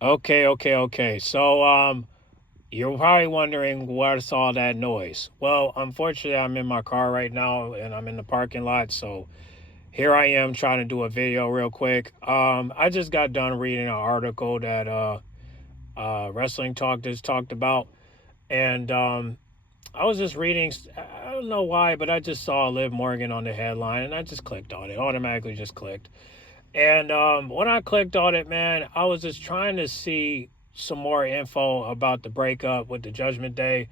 Okay. So, you're probably wondering what's all that noise. Well, unfortunately, I'm in my car right now and I'm in the parking lot. So here I am trying to do a video real quick. I just got done reading an article that Wrestling Talk just talked about, and I was just reading. I don't know why, but I just saw Liv Morgan on the headline, and I just clicked on it. Automatically, just clicked. And when I clicked on it, man, I was just trying to see some more info about the breakup with the Judgment Day.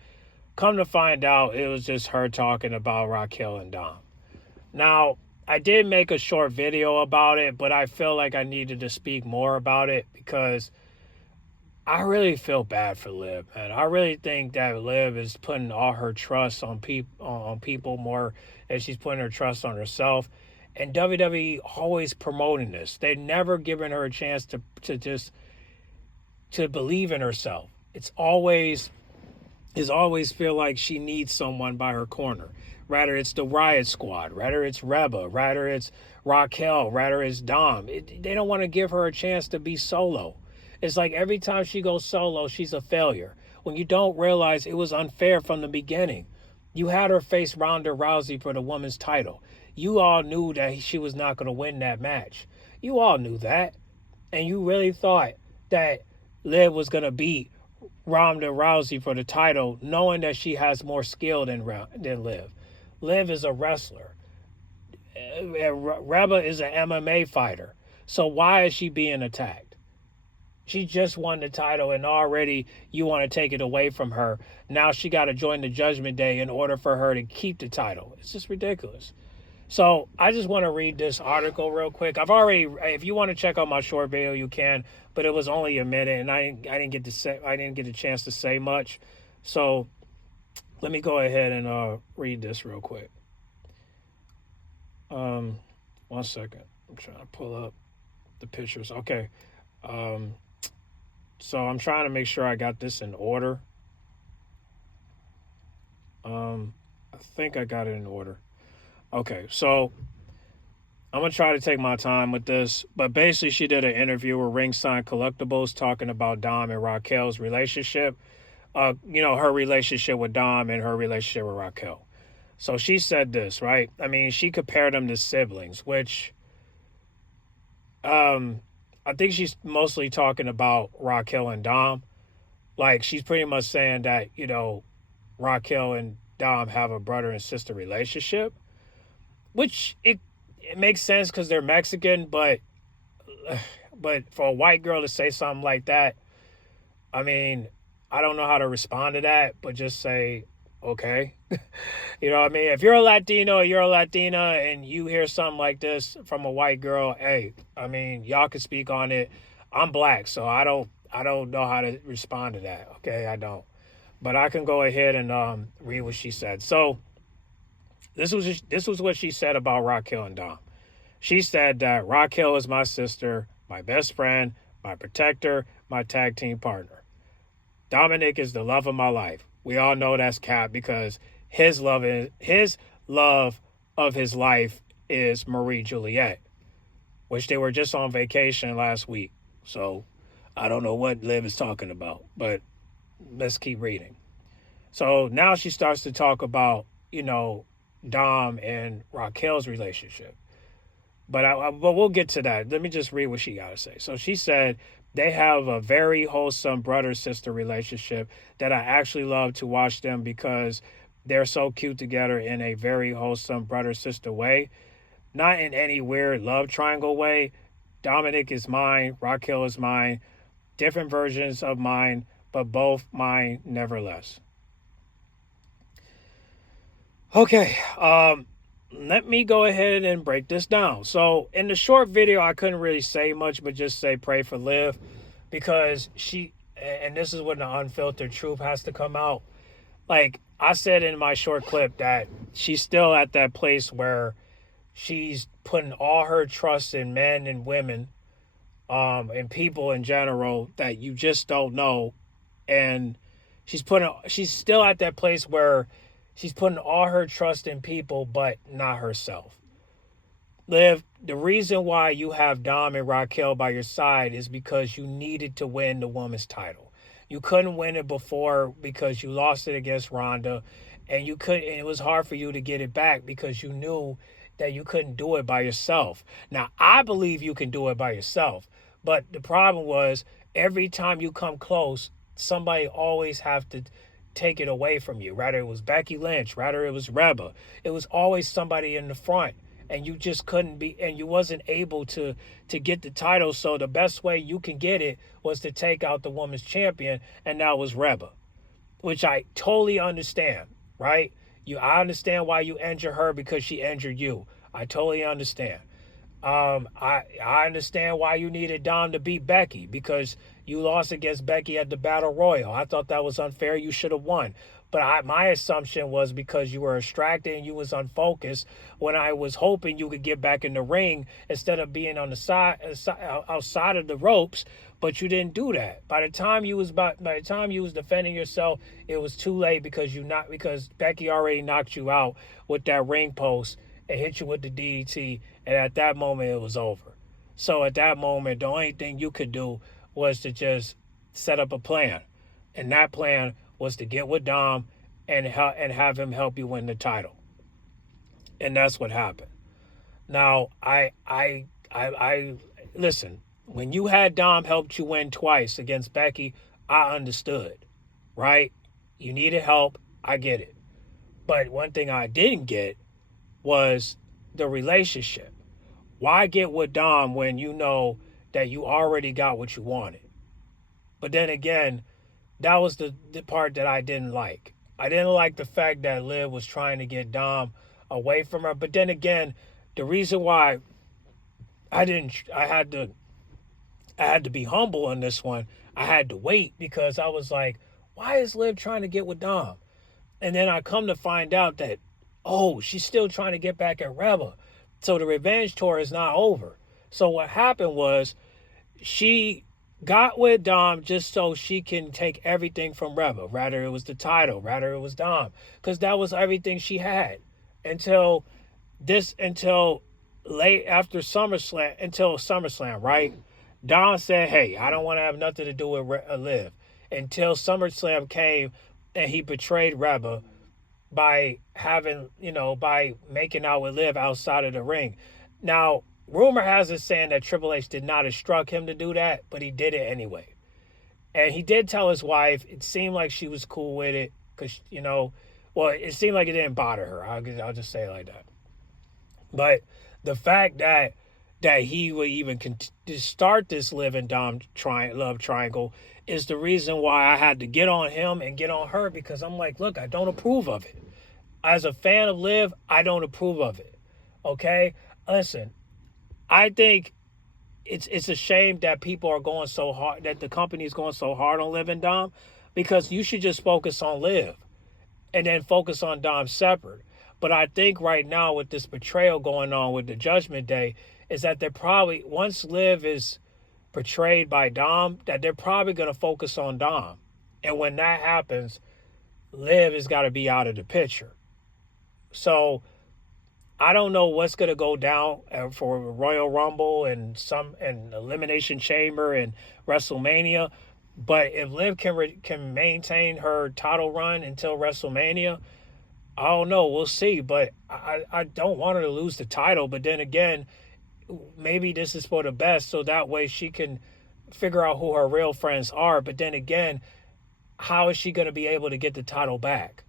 Come to find out, it was just her talking about Raquel and Dom. Now, I did make a short video about it, but I feel like I needed to speak more about it because I really feel bad for Liv, man. I really think that Liv is putting all her trust on people more than she's putting her trust on herself. And WWE always promoting this. They never giving her a chance to just to believe in herself. It's always feel like she needs someone by her corner. Rather it's the Riot Squad, rather it's Reba, rather it's Raquel, rather it's Dom. They don't want to give her a chance to be solo. It's like every time she goes solo, she's a failure. When you don't realize it was unfair from the beginning. You had her face Ronda Rousey for the women's title. You all knew that she was not going to win that match. You all knew that. And you really thought that Liv was going to beat Ronda Rousey for the title, knowing that she has more skill than Liv. Liv is a wrestler. Reba is an MMA fighter. So why is she being attacked? She just won the title, and already you want to take it away from her. Now she got to join the Judgment Day in order for her to keep the title. It's just ridiculous. So I just want to read this article real quick. If you want to check out my short video, you can, but it was only a minute, and I didn't get a chance to say much. So let me go ahead and read this real quick. Um, 1 second. I'm trying to pull up the pictures. Okay. Um, so I'm trying to make sure I got this in order. I think I got it in order. Okay, so I'm gonna try to take my time with this, but basically, she did an interview with Ringside Collectibles talking about Dom and Raquel's relationship. Her relationship with Dom and her relationship with Raquel. So she said this, right? I mean, she compared them to siblings, which um, I think she's mostly talking about Raquel and Dom. Like she's pretty much saying that Raquel and Dom have a brother and sister relationship, which it makes sense because they're Mexican, but for a white girl to say something like that, I mean, I don't know how to respond to that, but just say, okay. You know what I mean? If you're a Latino or you're a Latina and you hear something like this from a white girl, hey, I mean, y'all can speak on it. I'm black, so I don't know how to respond to that. Okay, I don't. But I can go ahead and read what she said. So this was what she said about Raquel and Dom. She said that Raquel is my sister, my best friend, my protector, my tag team partner. Dominic is the love of my life. We all know that's cap because his love of his life is Marie Juliet, which they were just on vacation last week. So I don't know what Liv is talking about, but let's keep reading. So now she starts to talk about, Dom and Raquel's relationship. But we'll get to that. Let me just read what she got to say. So she said they have a very wholesome brother sister relationship that I actually love to watch them because they're so cute together in a very wholesome brother sister way, not in any weird love triangle way. Dominic is mine, Raquel is mine, different versions of mine, but both mine nevertheless. Okay, let me go ahead and break this down. So, in the short video, I couldn't really say much, but just say pray for Liv because and this is when the unfiltered truth has to come out. Like I said in my short clip, that she's still at that place where she's putting all her trust in men and women, and people in general that you just don't know. And she's still at that place where she's putting all her trust in people, but not herself. Liv, the reason why you have Dom and Raquel by your side is because you needed to win the women's title. You couldn't win it before because you lost it against Ronda, and you could. And it was hard for you to get it back because you knew that you couldn't do it by yourself. Now, I believe you can do it by yourself, but the problem was every time you come close, somebody always have to take it away from you. Rather it was Becky Lynch, rather it was Reba. It was always somebody in the front, and you just couldn't be, and you wasn't able to get the title. So the best way you can get it was to take out the women's champion, and that was Reba, which I totally understand, right? I understand why you injured her because she injured you. I totally understand. I understand why you needed Dom to beat Becky because you lost against Becky at the Battle Royal. I thought that was unfair. You should have won. But my assumption was because you were distracted and you was unfocused when I was hoping you could get back in the ring instead of being on the side outside of the ropes. But you didn't do that. By the time you was defending yourself, it was too late because Becky already knocked you out with that ring post and hit you with the DDT, and at that moment it was over. So at that moment, the only thing you could do was to just set up a plan, and that plan was to get with Dom and have him help you win the title, and that's what happened. Now, I listen. When you had Dom helped you win twice against Becky, I understood, right? You needed help. I get it. But one thing I didn't get was the relationship. Why get with Dom when you know that you already got what you wanted? But then again, that was the part that I didn't like. I didn't like the fact that Liv was trying to get Dom away from her. But then again, the reason why I didn't, I had to be humble on this one. I had to wait because I was like, why is Liv trying to get with Dom? And then I come to find out that, oh, she's still trying to get back at Reba. So the revenge tour is not over. So what happened was she got with Dom just so she can take everything from Reba. Rather it was the title, rather it was Dom. Because that was everything she had until until late after SummerSlam, right? Dom said, hey, I don't want to have nothing to do with Liv. Until SummerSlam came and he betrayed Reba by by making out with Liv outside of the ring. Now, rumor has it saying that Triple H did not instruct him to do that, but he did it anyway. And he did tell his wife. It seemed like she was cool with it because, well, it seemed like it didn't bother her. I'll just say it like that. But the fact that he would even start this Liv and Dom love triangle is the reason why I had to get on him and get on her, because I'm like, look, I don't approve of it. As a fan of Liv, I don't approve of it. Okay? Listen, I think it's a shame that people are going so hard, that the company is going so hard on Liv and Dom, because you should just focus on Liv and then focus on Dom separate. But I think right now with this betrayal going on with the Judgment Day is that they're probably, once Liv is portrayed by Dom, that they're probably going to focus on Dom. And when that happens, Liv has got to be out of the picture. So I don't know what's going to go down for Royal Rumble and Elimination Chamber and WrestleMania. But if Liv can maintain her title run until WrestleMania, I don't know. We'll see. But I don't want her to lose the title. But then again, maybe this is for the best, so that way she can figure out who her real friends are. But then again, how is she going to be able to get the title back?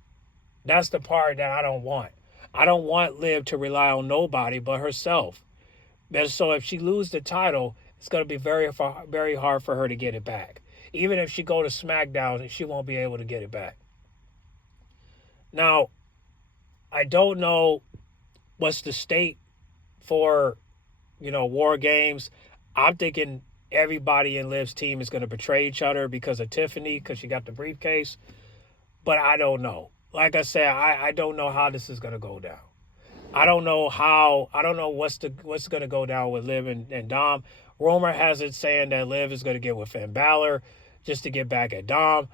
That's the part that I don't want. I don't want Liv to rely on nobody but herself. So if she loses the title, it's going to be very hard for her to get it back. Even if she go to SmackDown, she won't be able to get it back. Now, I don't know what's the state for, War Games. I'm thinking everybody in Liv's team is going to betray each other because of Tiffany, because she got the briefcase. But I don't know. Like I said, I don't know how this is going to go down. I don't know what's going to go down with Liv and Dom. Rumor has it saying that Liv is going to get with Finn Balor just to get back at Dom.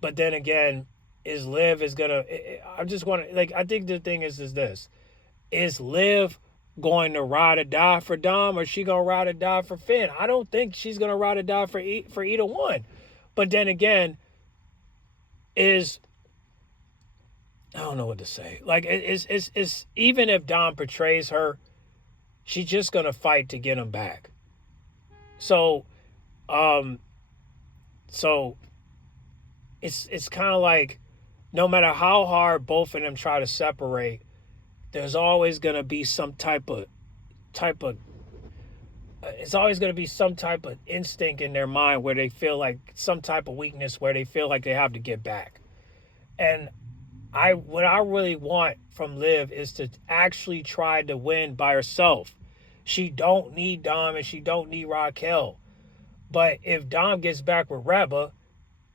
But then again, is Liv is going to... I just want to... I think the thing is this. Is Liv going to ride or die for Dom, or she gonna ride or die for Finn. I don't think she's gonna ride or die for either one. But then again, is I don't know what to say. Like it's even if Dom portrays her, she's just gonna fight to get him back. So, um, so it's kind of like no matter how hard both of them try to separate, there's always gonna be some type of it's always going to be some type of instinct in their mind where they feel like some type of weakness where they feel like they have to get back. And what I really want from Liv is to actually try to win by herself. She don't need Dom and she don't need Raquel. But if Dom gets back with Reba,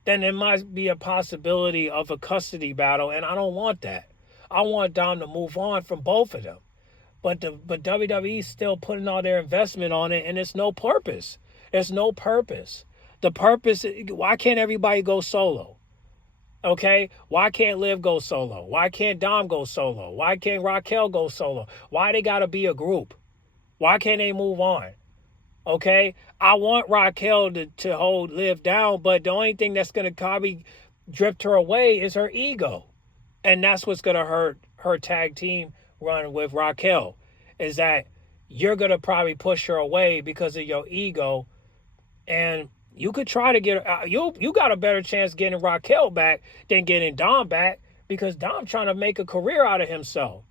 then there might be a possibility of a custody battle, and I don't want that. I want Dom to move on from both of them. But WWE's still putting all their investment on it, and it's no purpose. There's no purpose. The purpose, why can't everybody go solo? Okay? Why can't Liv go solo? Why can't Dom go solo? Why can't Raquel go solo? Why they got to be a group? Why can't they move on? Okay? I want Raquel to hold Liv down, but the only thing that's going to probably drift her away is her ego. And that's what's going to hurt her tag team run with Raquel, is that you're going to probably push her away because of your ego. And you could try to get you got a better chance getting Raquel back than getting Dom back, because Dom trying to make a career out of himself.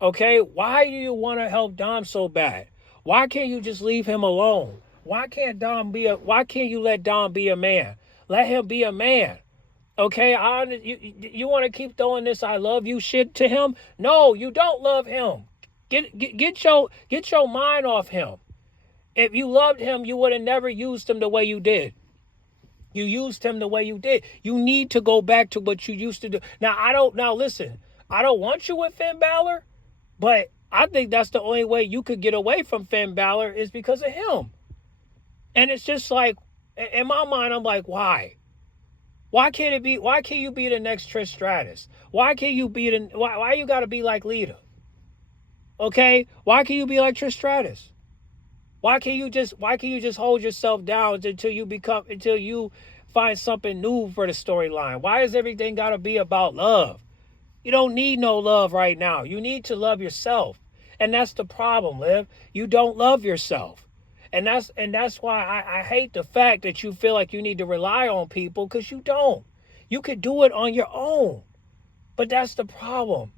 Okay, why do you want to help Dom so bad? Why can't you just leave him alone? Why can't you let Dom be a man? Let him be a man. Okay, you want to keep throwing this "I love you" shit to him? No, you don't love him. Get your mind off him. If you loved him, you would have never used him the way you did. You used him the way you did. You need to go back to what you used to do. Now listen, I don't want you with Finn Balor, but I think that's the only way you could get away from Finn Balor is because of him. And it's just like, in my mind, I'm like, why? Why can't you be the next Trish Stratus? Why can't you be why you gotta be like Lita? Okay? Why can't you be like Trish Stratus? Why can't you just hold yourself down until you find something new for the storyline? Why is everything gotta be about love? You don't need no love right now. You need to love yourself. And that's the problem, Liv. You don't love yourself. And that's why I hate the fact that you feel like you need to rely on people, because you don't. You could do it on your own. But that's the problem.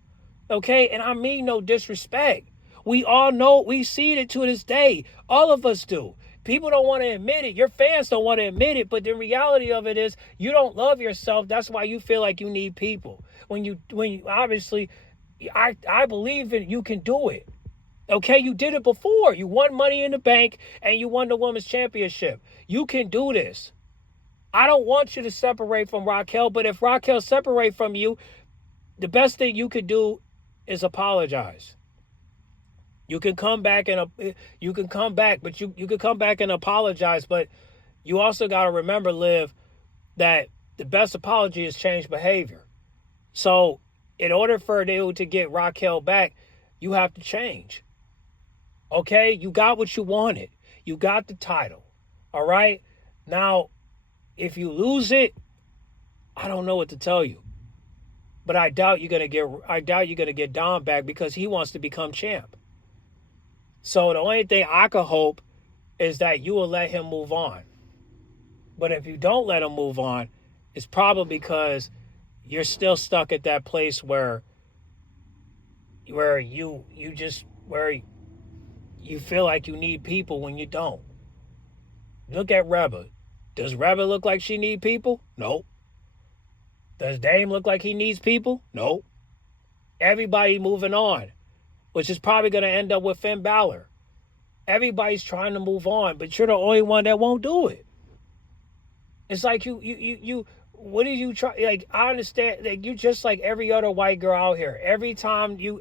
Okay? And I mean no disrespect. We all know, we see it to this day. All of us do. People don't want to admit it. Your fans don't want to admit it. But the reality of it is you don't love yourself. That's why you feel like you need people. When you obviously, I believe that you can do it. Okay, you did it before. You won Money in the Bank and you won the Women's Championship. You can do this. I don't want you to separate from Raquel, but if Raquel separate from you, the best thing you could do is apologize. You can come back but you can come back and apologize, but you also got to remember, Liv, that the best apology is change behavior. So in order for you to get Raquel back, you have to change. Okay, you got what you wanted. You got the title. All right. Now, if you lose it, I don't know what to tell you. But I doubt you're gonna get Dom back, because he wants to become champ. So the only thing I could hope is that you will let him move on. But if you don't let him move on, it's probably because you're still stuck at that place where you feel like you need people when you don't. Look at Reba. Does Reba look like she need people? Nope. Does Dame look like he needs people? Nope. Everybody moving on, which is probably going to end up with Finn Balor. Everybody's trying to move on, but you're the only one that won't do it. It's like you what do you try? Like, I understand, like, you just like every other white girl out here. Every time you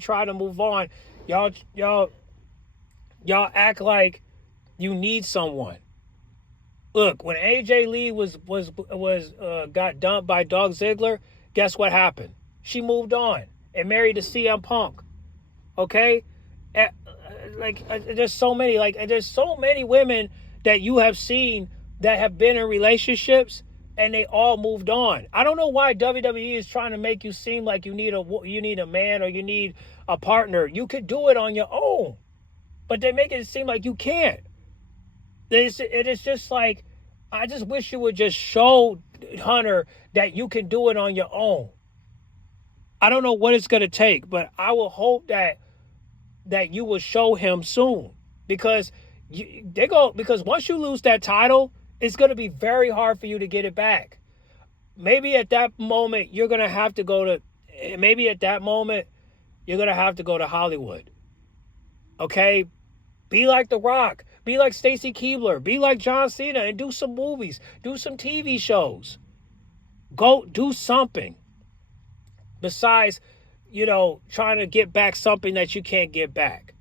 try to move on, y'all act like you need someone. Look, when AJ Lee got dumped by Dolph Ziggler, guess what happened? She moved on and married to CM Punk. Okay, there's so many there's so many women that you have seen that have been in relationships and they all moved on. I don't know why WWE is trying to make you seem like you need a man or you need a partner. You could do it on your own, but they make it seem like you can't. It is just like, I just wish you would just show Hunter that you can do it on your own. I don't know what it's gonna take, but I will hope that you will show him soon, because because once you lose that title, it's gonna be very hard for you to get it back. Maybe at that moment you're gonna have to go to maybe at that moment you're gonna have to go to Hollywood. Okay, be like The Rock, be like Stacy Keibler, be like John Cena, and do some movies, do some TV shows. Go do something besides, trying to get back something that you can't get back.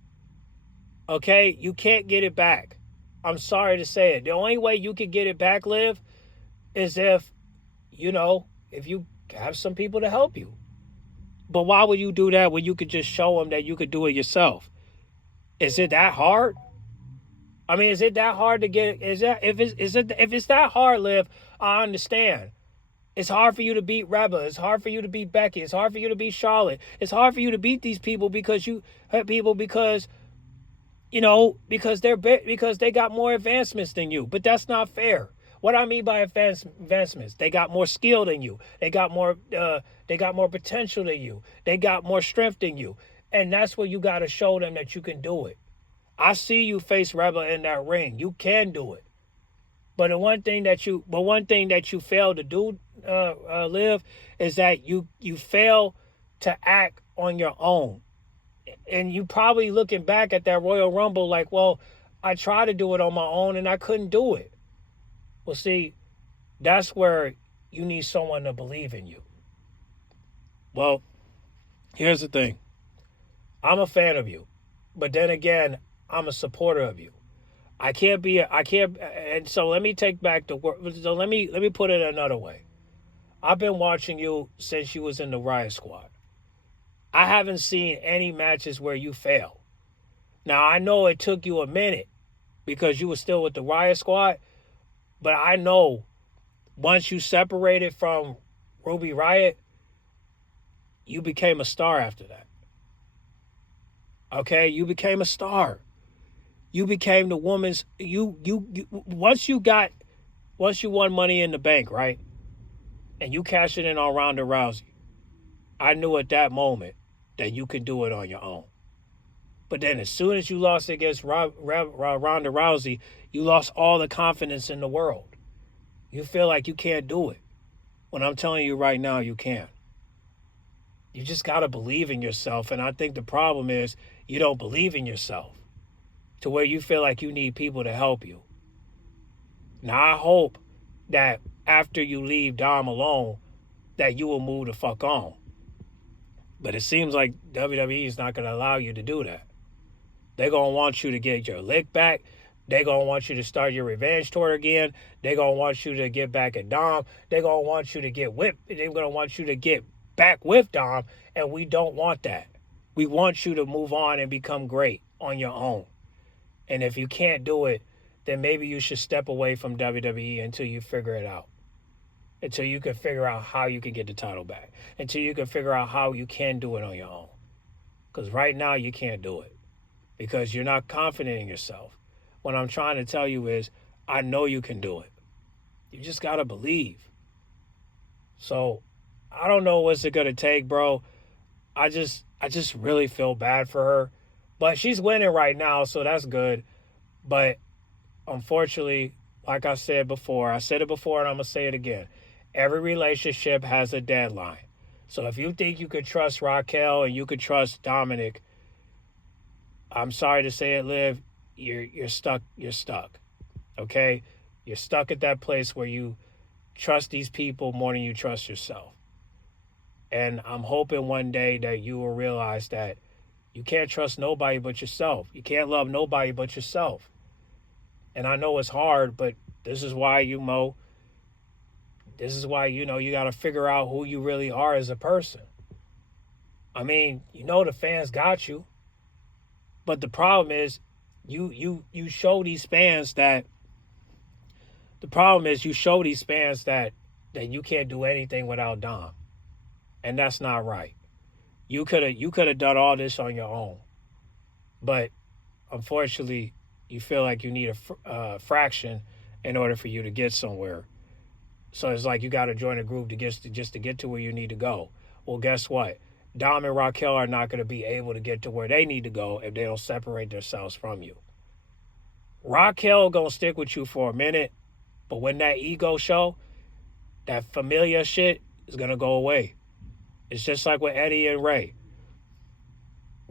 Okay? You can't get it back. I'm sorry to say it. The only way you can get it back, Liv, is if you have some people to help you. But why would you do that when you could just show them that you could do it yourself? Is it that hard? I mean, is it that hard to get? If it's that hard, Liv, I understand. It's hard for you to beat Reba. It's hard for you to beat Becky. It's hard for you to beat Charlotte. It's hard for you to beat these people because because they got more advancements than you. But that's not fair. What I mean by advancements, they got more skill than you. They got more potential than you. They got more strength than you. And that's where you got to show them that you can do it. I see you face Reba in that ring. You can do it. But one thing that you fail to do, Liv, is that you fail to act on your own. And you probably looking back at that Royal Rumble like, well, I tried to do it on my own and I couldn't do it. Well, see, that's where you need someone to believe in you. Well, here's the thing. I'm a fan of you. But then again, I'm a supporter of you. And so let me take back the word. So let me put it another way. I've been watching you since you was in the Riot Squad. I haven't seen any matches where you fail. Now, I know it took you a minute because you were still with the Riot Squad, but I know once you separated from Ruby Riot, you became a star after that. Okay, you became a star. You became the woman's once you won Money in the Bank, right? And you cashed it in on Ronda Rousey. I knew at that moment that you could do it on your own. But then as soon as you lost against Ronda Rousey, you lost all the confidence in the world. You feel like you can't do it. When I'm telling you right now, you can. You just got to believe in yourself. And I think the problem is you don't believe in yourself to where you feel like you need people to help you. Now, I hope that after you leave Dom alone, that you will move the fuck on. But it seems like WWE is not going to allow you to do that. They're going to want you to get your lick back. They're going to want you to start your revenge tour again. They're going to want you to get back at Dom. They're going to want you to get whipped. They're going to want you to get back with Dom. And we don't want that. We want you to move on and become great on your own. And if you can't do it, then maybe you should step away from WWE until you figure it out. Until you can figure out how you can get the title back. Until you can figure out how you can do it on your own. Because right now you can't do it. Because you're not confident in yourself. What I'm trying to tell you is, I know you can do it. You just got to believe. So, I don't know what's it going to take, bro. I just really feel bad for her. But she's winning right now, so that's good. But unfortunately, like I said before, I said it before and I'm going to say it again. Every relationship has a deadline. So if you think you could trust Raquel and you could trust Dominic, I'm sorry to say it, Liv, you're stuck. You're stuck. Okay? You're stuck at that place where you trust these people more than you trust yourself. And I'm hoping one day that you will realize that you can't trust nobody but yourself. You can't love nobody but yourself. And I know it's hard, but this is why you got to figure out who you really are as a person. I mean, the fans got you. But the problem is, you show these fans that the problem is you show these fans that you can't do anything without Dom, and that's not right. You could have done all this on your own, but unfortunately, you feel like you need a fraction in order for you to get somewhere. So it's like you got to join a group to just to get to where you need to go. Well, guess what? Dom and Raquel are not going to be able to get to where they need to go if they don't separate themselves from you. Raquel gonna stick with you for a minute, but when that ego show, that familiar shit is gonna go away. It's just like with Eddie and Ray.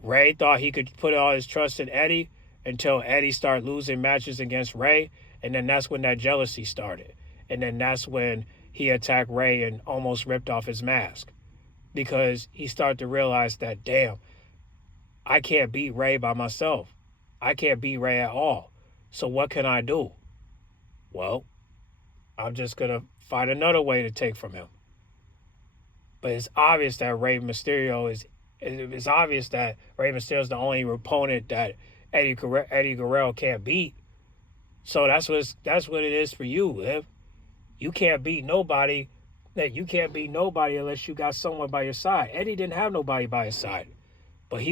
Ray thought he could put all his trust in Eddie until Eddie started losing matches against Ray, and then that's when that jealousy started. And then that's when he attacked Ray and almost ripped off his mask because he started to realize that, damn, I can't beat Ray by myself. I can't beat Ray at all. So what can I do? Well, I'm just going to find another way to take from him. But it's obvious that it's obvious that Rey Mysterio is the only opponent that Eddie Guerrero can't beat. So that's what it is for you, Liv. You can't beat nobody. You can't beat nobody unless you got someone by your side. Eddie didn't have nobody by his side, but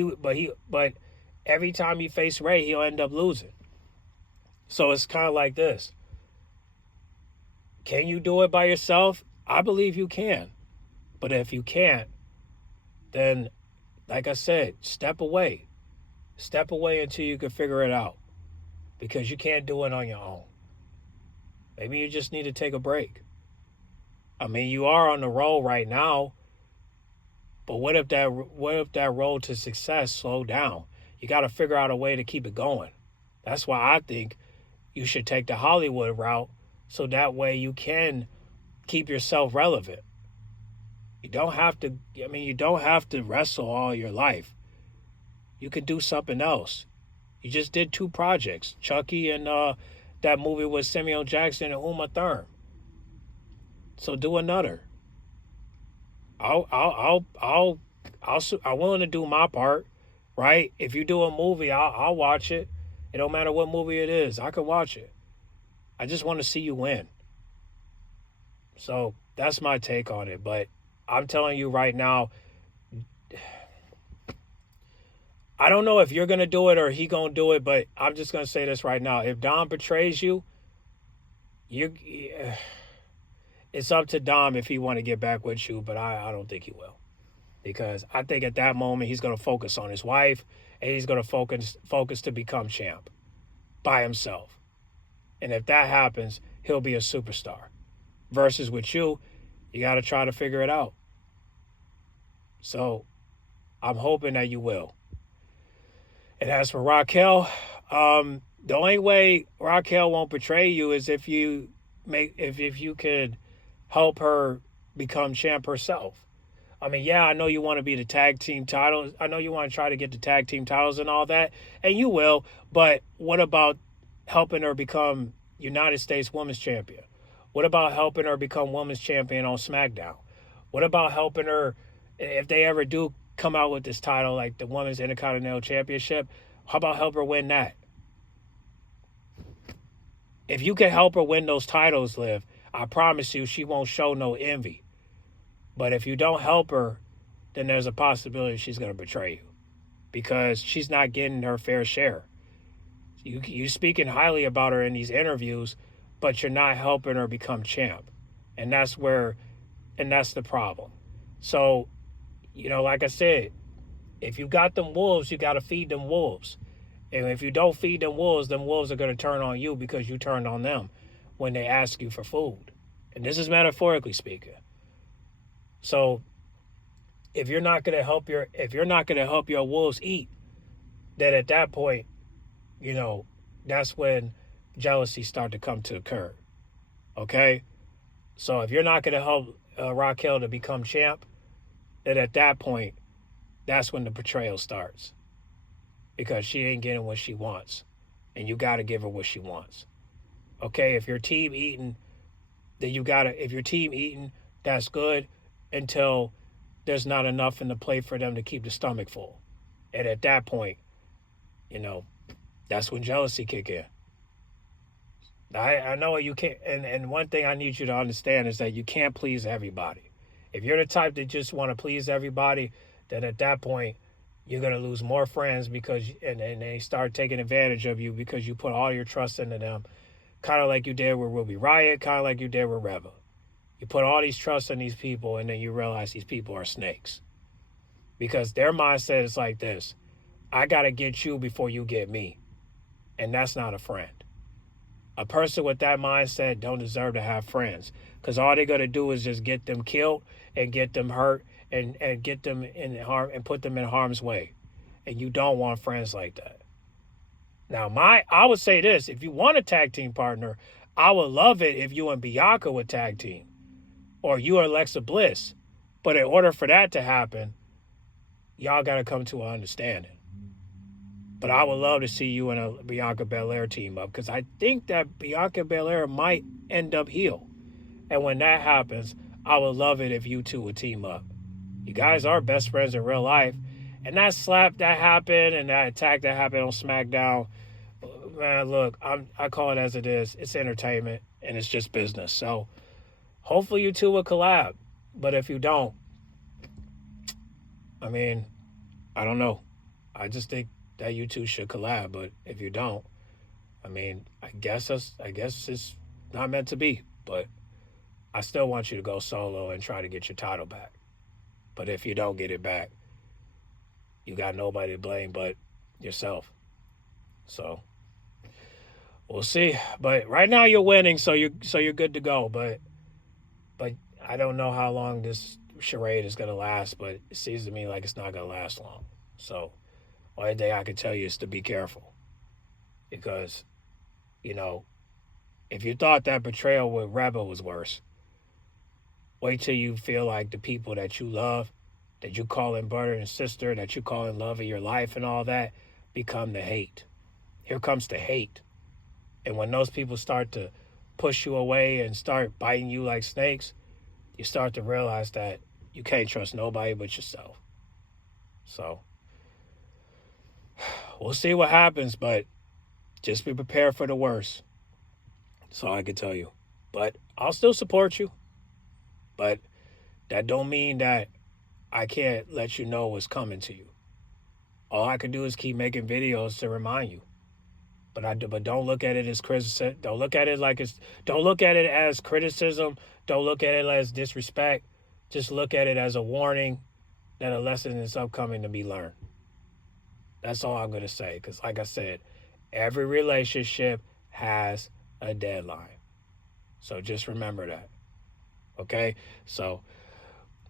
every time he faced Ray, he'll end up losing. So it's kind of like this. Can you do it by yourself? I believe you can. But if you can't, then, like I said, step away. Step away until you can figure it out. Because you can't do it on your own. Maybe you just need to take a break. I mean, you are on the roll right now. But what if that road to success slowed down? You got to figure out a way to keep it going. That's why I think you should take the Hollywood route so that way you can keep yourself relevant. You don't have to wrestle all your life. You can do something else. You just did 2 projects, Chucky and that movie with Samuel Jackson and Uma Thurman. So do another. I'm willing to do my part, right? If you do a movie, I'll watch it. It don't matter what movie it is, I can watch it. I just want to see you win. So that's my take on it. But I'm telling you right now, I don't know if you're going to do it or he going to do it, but I'm just going to say this right now. If Dom betrays you, it's up to Dom if he want to get back with you, but I don't think he will. Because I think at that moment he's going to focus on his wife and he's going to focus to become champ by himself. And if that happens, he'll be a superstar. Versus with you, you got to try to figure it out. So I'm hoping that you will. And as for Raquel, the only way Raquel won't betray you is if you could help her become champ herself. I mean, yeah, I know you want to be the tag team titles. I know you want to try to get the tag team titles and all that, and you will. But what about helping her become United States Women's Champion? What about helping her become Women's Champion on SmackDown? What about helping her, if they ever do come out with this title, like the Women's Intercontinental Championship, how about help her win that? If you can help her win those titles, Liv, I promise you she won't show no envy. But if you don't help her, then there's a possibility she's going to betray you because she's not getting her fair share. You speaking highly about her in these interviews, but you're not helping her become champ. And that's the problem. So, like I said, if you got them wolves, you got to feed them wolves. And if you don't feed them wolves are going to turn on you because you turned on them when they ask you for food. And this is metaphorically speaking. So if you're not going to help your wolves eat, then at that point, that's when jealousy start to come to occur. Okay? So if you're not going to help Raquel to become champ, then at that point, that's when the betrayal starts. Because she ain't getting what she wants. And you got to give her what she wants. Okay? If your team eating, that's good until there's not enough in the plate for them to keep the stomach full. And at that point, you know, that's when jealousy kick in. I know you can't, and one thing I need you to understand is that you can't please everybody. If you're the type that just want to please everybody, then at that point, you're gonna lose more friends because and they start taking advantage of you because you put all your trust into them, kind of like you did with Ruby Riot, kind of like you did with Reva. You put all these trust in these people, and then you realize these people are snakes because their mindset is like this: I gotta get you before you get me, and that's not a friend. A person with that mindset don't deserve to have friends because all they're going to do is just get them killed and get them hurt and get them in harm and put them in harm's way. And you don't want friends like that. Now, I would say this: if you want a tag team partner, I would love it if you and Bianca would tag team or you and Alexa Bliss. But in order for that to happen, y'all got to come to an understanding. But I would love to see you and a Bianca Belair team up because I think that Bianca Belair might end up heel. And when that happens, I would love it if you two would team up. You guys are best friends in real life. And that slap that happened and that attack that happened on SmackDown, man, look, I call it as it is. It's entertainment and it's just business. So hopefully you two will collab. But if you don't, I mean, I don't know. I just think that you two should collab. But if you don't, I mean, I guess it's not meant to be. But I still want you to go solo and try to get your title back. But if you don't get it back, you got nobody to blame but yourself. So we'll see. But right now you're winning, so you're good to go. But I don't know how long this charade is gonna last. But it seems to me like it's not gonna last long. So only thing I can tell you is to be careful, because if you thought that betrayal with Rebel was worse, wait till you feel like the people that you love, that you call in brother and sister, that you call in love of your life and all that, become the hate. Here comes the hate. And when those people start to push you away and start biting you like snakes, you start to realize that you can't trust nobody but yourself. So we'll see what happens, but just be prepared for the worst. That's all I can tell you. But I'll still support you. But that don't mean that I can't let you know what's coming to you. All I can do is keep making videos to remind you. But don't look at it as criticism. Don't look at it like it's. Don't look at it as criticism. Don't look at it as disrespect. Just look at it as a warning that a lesson is upcoming to be learned. That's all I'm gonna say. Because like I said, every relationship has a deadline. So just remember that. Okay? So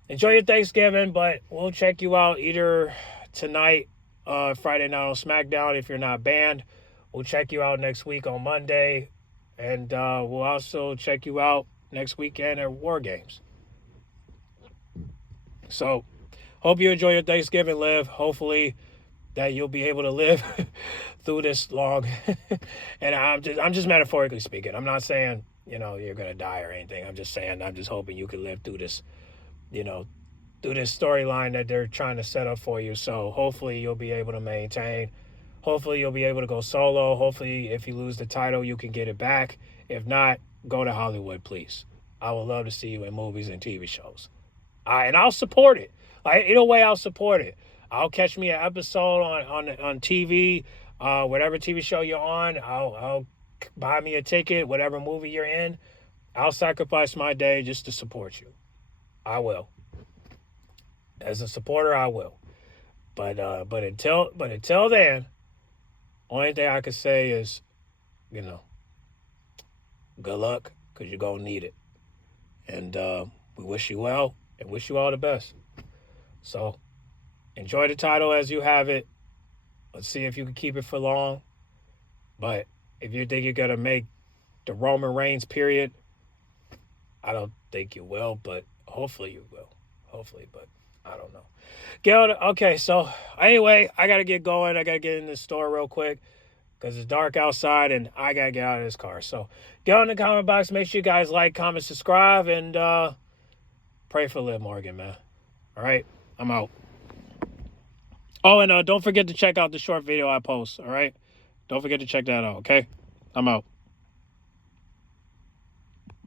enjoy your Thanksgiving, but we'll check you out either tonight, Friday night on SmackDown if you're not banned. We'll check you out next week on Monday. And we'll also check you out next weekend at War Games. So hope you enjoy your Thanksgiving, Liv. Hopefully that you'll be able to live through this long. And I'm just metaphorically speaking. I'm not saying, you're going to die or anything. I'm just saying, I'm just hoping you can live through this, through this storyline that they're trying to set up for you. So hopefully you'll be able to maintain. Hopefully you'll be able to go solo. Hopefully if you lose the title, you can get it back. If not, go to Hollywood, please. I would love to see you in movies and TV shows. And I'll support it. Either way, I'll support it. I'll catch me an episode on TV, whatever TV show you're on. I'll buy me a ticket, whatever movie you're in. I'll sacrifice my day just to support you. I will. As a supporter, I will. But until then, only thing I can say is, good luck, because you're going to need it. And we wish you well and wish you all the best. So enjoy the title as you have it. Let's see if you can keep it for long. But if you think you're going to make the Roman Reigns period, I don't think you will, but hopefully you will. Hopefully, but I don't know. Okay, so anyway, I got to get going. I got to get in the store real quick because it's dark outside and I got to get out of this car. So get on the comment box. Make sure you guys like, comment, subscribe, and pray for Liv Morgan, man. All right, I'm out. Oh, and don't forget to check out the short video I post. All right, don't forget to check that out. Okay, I'm out.